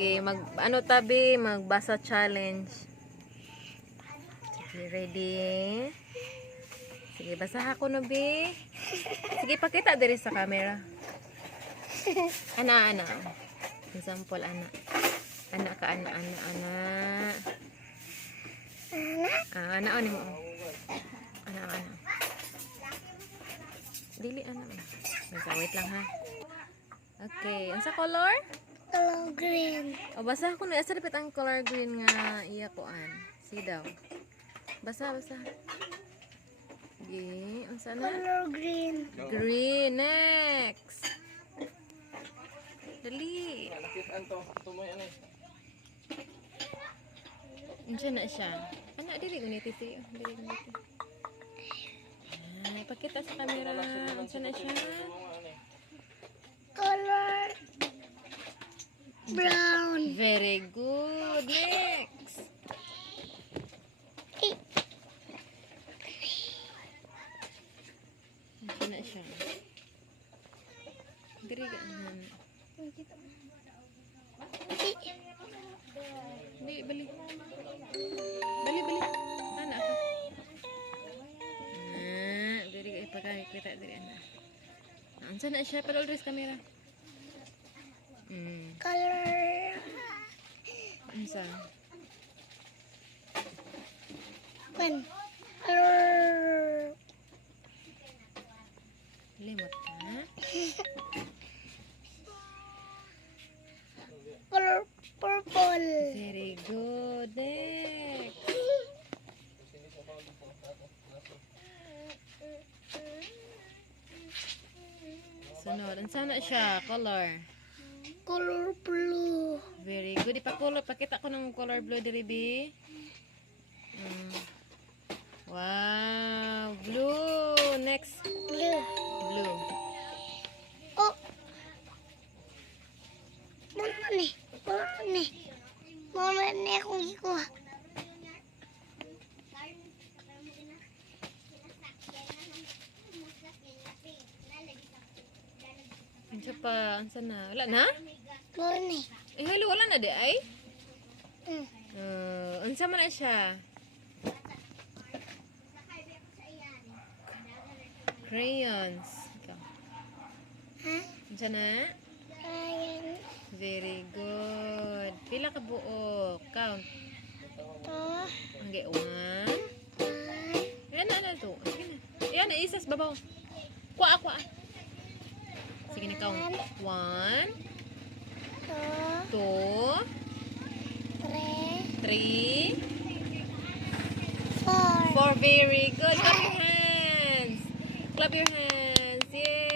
Sige, ano tabi, magbasa challenge. Sige, ready? Sige, basaha ko no, be. Sige, pakita diri sa camera. Ana. Example, ana. Ana ka, ana. Ana, ano mo? Ana. Dili, ana. Basta, wait lang ha. Okay, ang sa color? Color green. O, basa ko na. Asa dapat ang color green nga iya koan. See daw. Basa. Sige, ang sana? Color green. Green, next. Dali. Andiyan na siya. Anak, dili guniti siya. Pakita sa camera. Andiyan na siya. Color brown. Very good. Next. Andiyan na siya. Dili ka. Dili, bali. Bali. Sana ako. Dili ka ipagkakita dili ana. Andiyan na siya. Pero always camera. Color Ansa? one. Color Limot ka? color purple. Very good. Next. Sunod. Ansa na siya? Color. Color blue. Very good. Ipakulot. Pakita ko ng color blue diri, bi. Wow. Blue. Next. Blue. Blue. Oh. Mana ni akong gikuha. Ansa pa? Ansa na? Wala na? Mana ni? Eh, hello. Wala na di ay? Hmm. Ansa man na siya? Crayons. Ikaw. Ha? Ansa na? Ayan. Very good. Pila ka buok? Count. To. Okay, 1. Ayan na to. Sige na. Ayan na, isas babaw. Kuha. Sige na, count. 1, To. 2, 3. 3, 4. 4. Very good. Clap your hands. Yay.